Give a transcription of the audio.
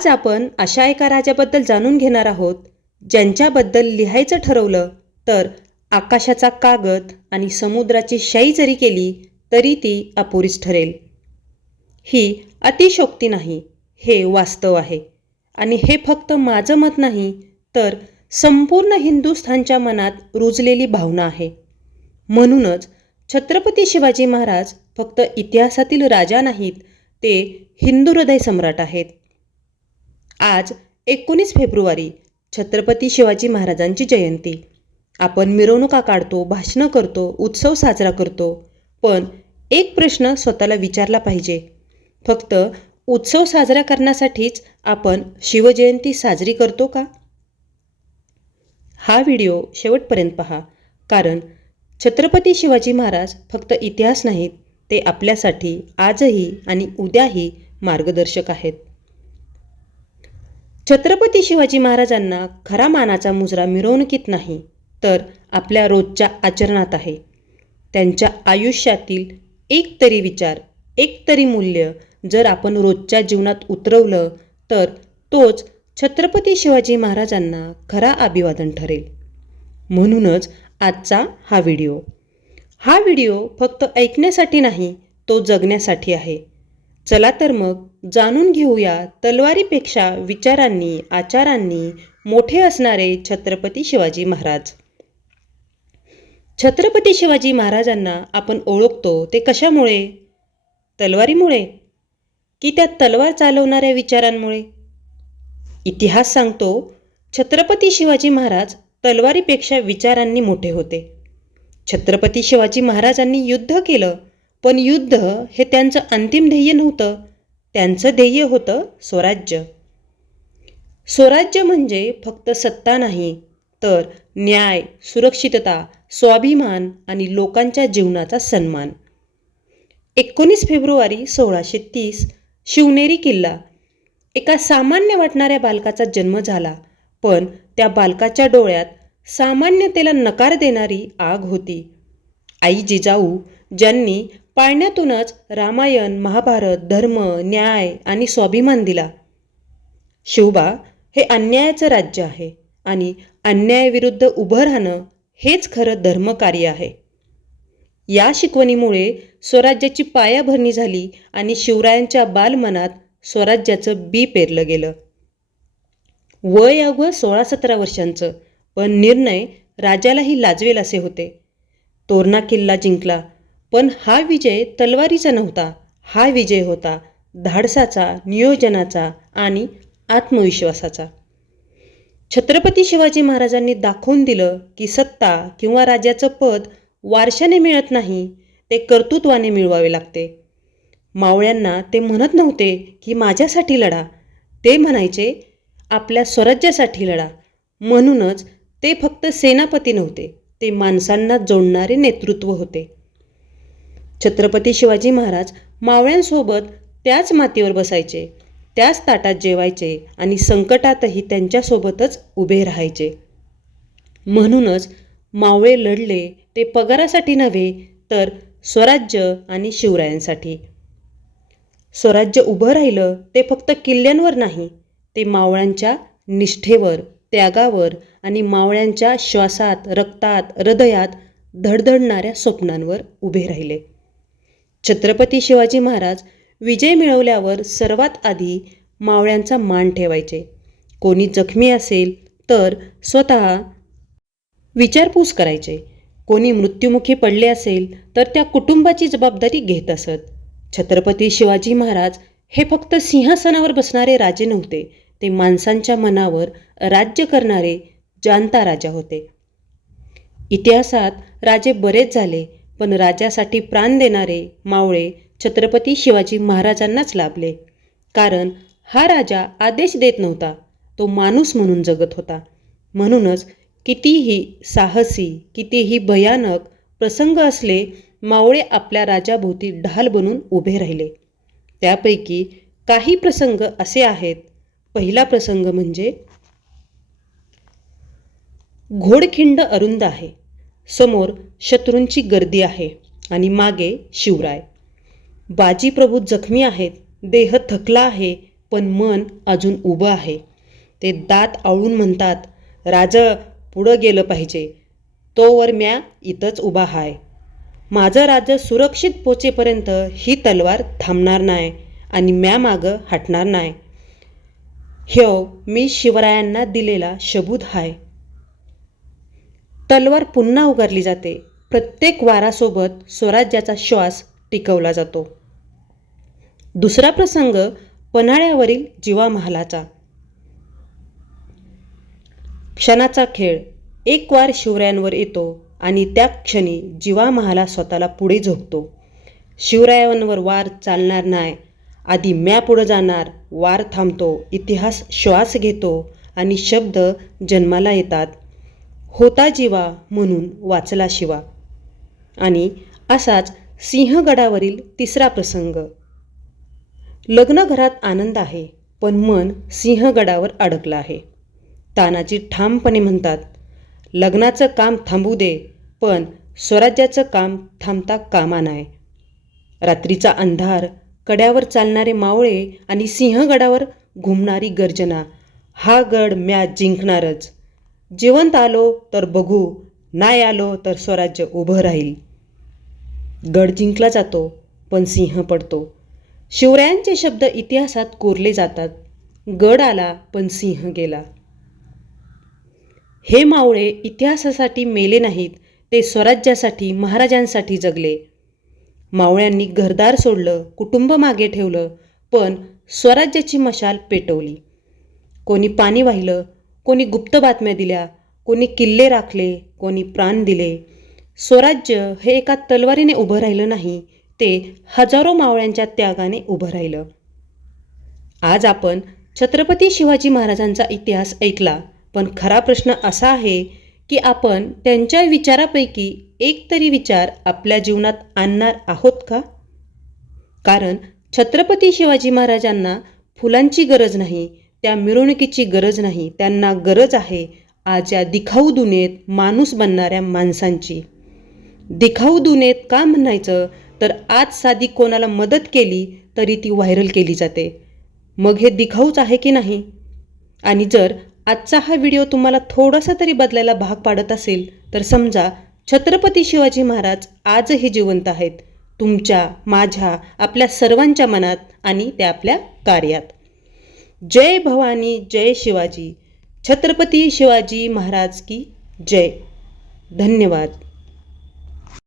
आज आपण अशा एका राजाबद्दल जाणून घेणार आहोत ज्यांच्याबद्दल लिहायचं ठरवलं तर आकाशाचा कागद आणि समुद्राची शाई जरी केली तरी ती अपुरीच ठरेल. ही अतिशयोक्ती नाही, हे वास्तव आहे. आणि हे फक्त माझं मत नाही तर संपूर्ण हिंदुस्थानच्या मनात रुजलेली भावना आहे. म्हणूनच छत्रपती शिवाजी महाराज फक्त इतिहासातील राजा नाहीत, ते हिंदू हृदय सम्राट आहेत. आज 19 फेब्रुवारी छत्रपती शिवाजी महाराजांची जयंती. आपण मिरवणुका काढतो, भाषणं करतो, उत्सव साजरा करतो. पण एक प्रश्न स्वतःला विचारला पाहिजे, फक्त उत्सव साजरा करण्यासाठीच आपण शिवजयंती साजरी करतो का? हा व्हिडिओ शेवटपर्यंत पहा, कारण छत्रपती शिवाजी महाराज फक्त इतिहास नाहीत, ते आपल्यासाठी आजही आणि उद्याही मार्गदर्शक आहेत. छत्रपती शिवाजी महाराजांना खरा मानाचा मुजरा मिरवणुकीत नाही तर आपल्या रोजच्या आचरणात आहे. त्यांच्या आयुष्यातील एक तरी विचार, एक तरी मूल्य जर आपण रोजच्या जीवनात उतरवलं तर तोच छत्रपती शिवाजी महाराजांना खरा अभिवादन ठरेल. म्हणूनच आजचा हा व्हिडिओ फक्त ऐकण्यासाठी नाही, तो जगण्यासाठी आहे. चला तर मग जाणून घेऊया तलवारीपेक्षा विचारांनी, आचारांनी मोठे असणारे छत्रपती शिवाजी महाराज. छत्रपती शिवाजी महाराजांना आपण ओळखतो ते कशामुळे? तलवारीमुळे की त्या तलवार चालवणाऱ्या विचारांमुळे? इतिहास सांगतो छत्रपती शिवाजी महाराज तलवारीपेक्षा विचारांनी मोठे होते. छत्रपती शिवाजी महाराजांनी युद्ध केलं, पण युद्ध हे त्यांचं अंतिम ध्येय नव्हतं. त्यांचं ध्येय होतं स्वराज्य. स्वराज्य म्हणजे फक्त सत्ता नाही, तर न्याय, सुरक्षितता, स्वाभिमान आणि लोकांच्या जीवनाचा सन्मान. 19 फेब्रुवारी 1630 शिवनेरी किल्ला. एका सामान्य वाटणाऱ्या बालकाचा जन्म झाला, पण त्या बालकाच्या डोळ्यात सामान्यतेला नकार देणारी आग होती. आई जिजाऊ, ज्यांनी पाळण्यातूनच रामायण, महाभारत, धर्म, न्याय आणि स्वाभिमान दिला. शिवबा, हे अन्यायाचं राज्य आहे आणि अन्यायाविरुद्ध उभं राहणं हेच खरं धर्मकार्य आहे. या शिकवणीमुळे स्वराज्याची पायाभरणी झाली आणि शिवरायांच्या बालमनात स्वराज्याचं बी पेरलं गेलं. वय अवघं 16-17 वर्षांचं, पण निर्णय राजालाही लाजवेल असे होते. तोरणा किल्ला जिंकला, पण हा विजय तलवारीचा नव्हता. हा विजय होता धाडसाचा, नियोजनाचा आणि आत्मविश्वासाचा. छत्रपती शिवाजी महाराजांनी दाखवून दिलं की सत्ता किंवा राजाचं पद वारशाने मिळत नाही, ते कर्तृत्वाने मिळवावे लागते. मावळ्यांना ते म्हणत नव्हते की माझ्यासाठी लढा, ते म्हणायचे आपल्या स्वराज्यासाठी लढा. म्हणूनच ते फक्त सेनापती नव्हते, ते माणसांना जोडणारे नेतृत्व होते. छत्रपती शिवाजी महाराज मावळ्यांसोबत त्याच मातीवर बसायचे, त्याच ताटात जेवायचे आणि संकटातही त्यांच्यासोबतच उभे राहायचे. म्हणूनच मावळे लढले ते पगारासाठी नव्हे, तर स्वराज्य आणि शिवरायांसाठी. स्वराज्य उभं राहिलं ते फक्त किल्ल्यांवर नाही, ते मावळ्यांच्या निष्ठेवर, त्यागावर आणि मावळ्यांच्या श्वासात, रक्तात, हृदयात धडधडणाऱ्या स्वप्नांवर उभे राहिले. छत्रपती शिवाजी महाराज विजय मिळवल्यावर सर्वात आधी मावळ्यांचा मान ठेवायचे. कोणी जखमी असेल तर स्वतः विचारपूस करायचे. कोणी मृत्युमुखी पडले असेल तर त्या कुटुंबाची जबाबदारी घेत असत. छत्रपती शिवाजी महाराज हे फक्त सिंहासनावर बसणारे राजे नव्हते, ते माणसांच्या मनावर राज्य करणारे जाणता राजा होते. इतिहासात राजे बरेच झाले, पण राजासाठी प्राण देणारे मावळे छत्रपती शिवाजी महाराजांनाच लाभले. कारण हा राजा आदेश देत नव्हता, तो माणूस म्हणून जगत होता. म्हणूनच कितीही साहसी, कितीही भयानक प्रसंग असले, मावळे आपल्या राजाभोवती ढाल बनून उभे राहिले. त्यापैकी काही प्रसंग असे आहेत. पहिला प्रसंग म्हणजे घोडखिंड अरुंद आहे, समोर शत्रूंची गर्दी आहे आणि मागे शिवराय. बाजीप्रभू जखमी आहेत, देह थकला आहे, पण मन अजून उभं आहे. ते दात आवळून म्हणतात, राज पुढं गेलं पाहिजे, तोवर म्या इथंच उभा हाय. माझं राज्य सुरक्षित पोचेपर्यंत ही तलवार थांबणार नाही आणि म्या मागं हटणार नाही. ह्यो मी शिवरायांना दिलेला शबूत हाय. तलवार पुन्हा उगारली जाते. प्रत्येक वारासोबत स्वराज्याचा श्वास टिकवला जातो. दुसरा प्रसंग पन्हाळ्यावरील जिवा महालाचा. क्षणाचा खेळ. एक वार शिवरायांवर येतो आणि त्या क्षणी जिवा महाला स्वतःला पुढे झोपतो. शिवरायांवर वार चालणार नाही, आधी म्या पुढं जाणार. वार थांबतो, इतिहास श्वास घेतो आणि शब्द जन्माला येतात. होता जिवा म्हणून वाचला शिवा. आणि असाच सिंहगडावरील तिसरा प्रसंग. लग्न घरात आनंद आहे, पण मन सिंहगडावर अडकलं आहे. तानाजी ठामपणे म्हणतात, लग्नाचं काम थांबू दे, पण स्वराज्याचं काम थांबता कामा नाही. रात्रीचा अंधार, कड्यावर चालणारे मावळे आणि सिंहगडावर घुमणारी गर्जना. हा गड म्या जिंकणारच. जिवंत आलो तर बघू, नाही आलो तर स्वराज्य उभं राहील. गड जिंकला जातो, पण सिंह पडतो. शिवरायांचे शब्द इतिहासात कोरले जातात. गड आला, पण सिंह गेला. हे मावळे इतिहासासाठी मेले नाहीत, ते स्वराज्यासाठी, महाराजांसाठी जगले. मावळ्यांनी घरदार सोडलं, कुटुंब मागे ठेवलं, पण स्वराज्याची मशाल पेटवली. कोणी पाणी वाहिलं, कोणी गुप्त बातम्या दिल्या, कोणी किल्ले राखले, कोणी प्राण दिले. स्वराज्य हे एका तलवारीने उभं राहिलं नाही, ते हजारो मावळ्यांच्या त्यागाने उभं राहिलं. आज आपण छत्रपती शिवाजी महाराजांचा इतिहास ऐकला, पण खरा प्रश्न असा आहे की आपण त्यांच्या विचारापैकी एक तरी विचार आपल्या जीवनात आणणार आहोत का? कारण छत्रपती शिवाजी महाराजांना फुलांची गरज नाही, त्या मिरवणुकीची गरज नाही. त्यांना गरज आहे आज या दिखाऊ दुनियेत माणूस बनणाऱ्या माणसांची. दिखाऊ दुनियेत का म्हणायचं तर आज साधी कोणाला मदत केली तरी ती व्हायरल केली जाते. मग हे दिखाऊच आहे की नाही? आणि जर आजचा हा व्हिडिओ तुम्हाला थोडासा तरी बदलायला भाग पाडत असेल तर समजा छत्रपती शिवाजी महाराज आजही जिवंत आहेत, तुमच्या, माझ्या, आपल्या सर्वांच्या मनात आणि त्या आपल्या कार्यात. जय भवानी, जय शिवाजी. छत्रपती शिवाजी महाराज की जय. धन्यवाद.